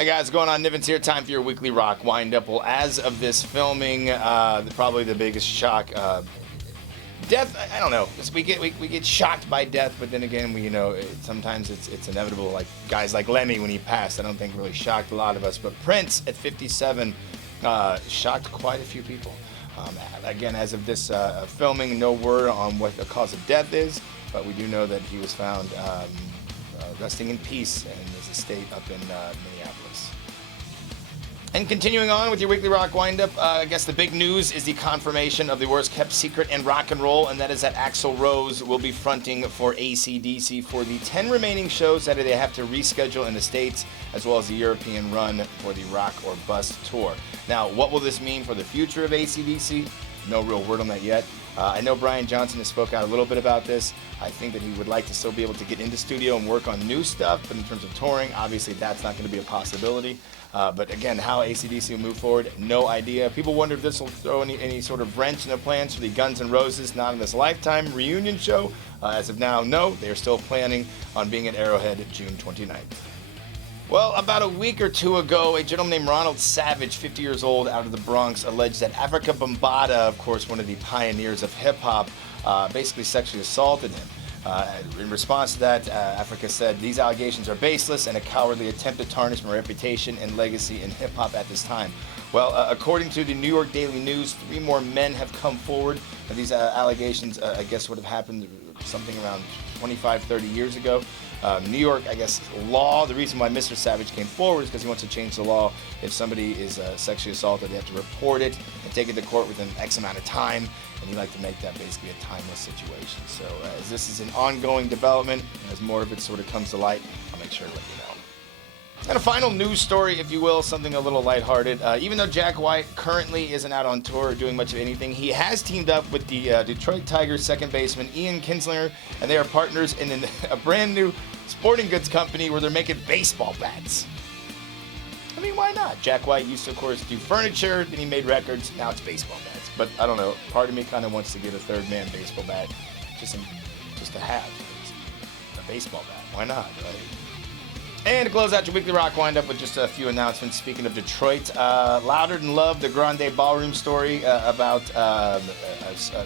Hey guys, what's going on? Niven's here. Time for your weekly rock windup. Well, as of this filming, probably the biggest shock, death. I don't know. We get shocked by death, but then again, sometimes it's inevitable. Like guys like Lemmy when he passed, I don't think really shocked a lot of us. But Prince at 57 shocked quite a few people. Again, as of this filming, no word on what the cause of death is, but we do know that he was found resting in peace in his estate up in Minneapolis. And continuing on with your weekly rock windup, I guess the big news is the confirmation of the worst kept secret in rock and roll, and that is that Axl Rose will be fronting for AC/DC for the 10 remaining shows that they have to reschedule in the States, as well as the European run for the Rock or Bust tour. Now, what will this mean for the future of AC/DC? No real word on that yet. I know Brian Johnson has spoke out a little bit about this. I think that he would like to still be able to get into studio and work on new stuff, but in terms of touring, obviously that's not going to be a possibility. But again, how AC/DC will move forward, no idea. People wonder if this will throw any sort of wrench in the plans for the Guns N' Roses Not in This Lifetime reunion show. As of now, no. They are still planning on being at Arrowhead June 29th. Well, about a week or two ago, a gentleman named Ronald Savage, 50 years old, out of the Bronx, alleged that Africa Bambaataa, of course one of the pioneers of hip-hop, basically sexually assaulted him. In response to that, Africa said, "These allegations are baseless and a cowardly attempt to tarnish my reputation and legacy in hip-hop at this time." Well, according to the New York Daily News, 3 more men have come forward. These allegations, I guess, would have happened something around 25, 30 years ago. New York, I guess, law, the reason why Mr. Savage came forward is because he wants to change the law. If somebody is sexually assaulted, they have to report it and take it to court within X amount of time, and he'd like to make that basically a timeless situation. So as this is an ongoing development, as more of it sort of comes to light, I'll make sure to let you know. And a final news story, if you will, something a little lighthearted. Even though Jack White currently isn't out on tour or doing much of anything, he has teamed up with the Detroit Tigers second baseman Ian Kinslinger, and they are partners in a brand new sporting goods company where they're making baseball bats. I mean, why not? Jack White used to, of course, do furniture, then he made records, now it's baseball bats. But I don't know, part of me kind of wants to get a third-man baseball bat just to have. A baseball bat, why not, right? And to close out your weekly rock wind-up with just a few announcements. Speaking of Detroit, Louder Than Love, the Grande Ballroom story about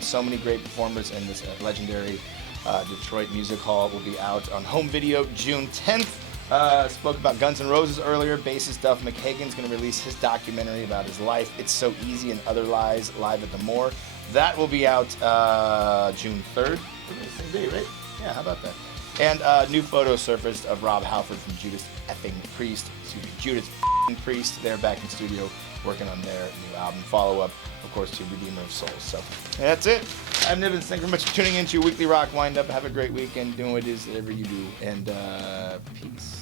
so many great performers in this legendary Detroit Music Hall will be out on home video June 10th. Spoke about Guns N' Roses earlier. Bassist Duff McKagan's going to release his documentary about his life, It's So Easy and Other Lies, live at the Moore. That will be out June 3rd. Same day, right? Yeah, how about that? And new photos surfaced of Rob Halford from Judas Priest. They're back in studio working on their new album follow-up, of course, to Redeemer of Souls. So that's it. I'm Niven. Thank you very much for tuning into your weekly rock wind-up. Have a great weekend doing what it is, whatever you do, and peace.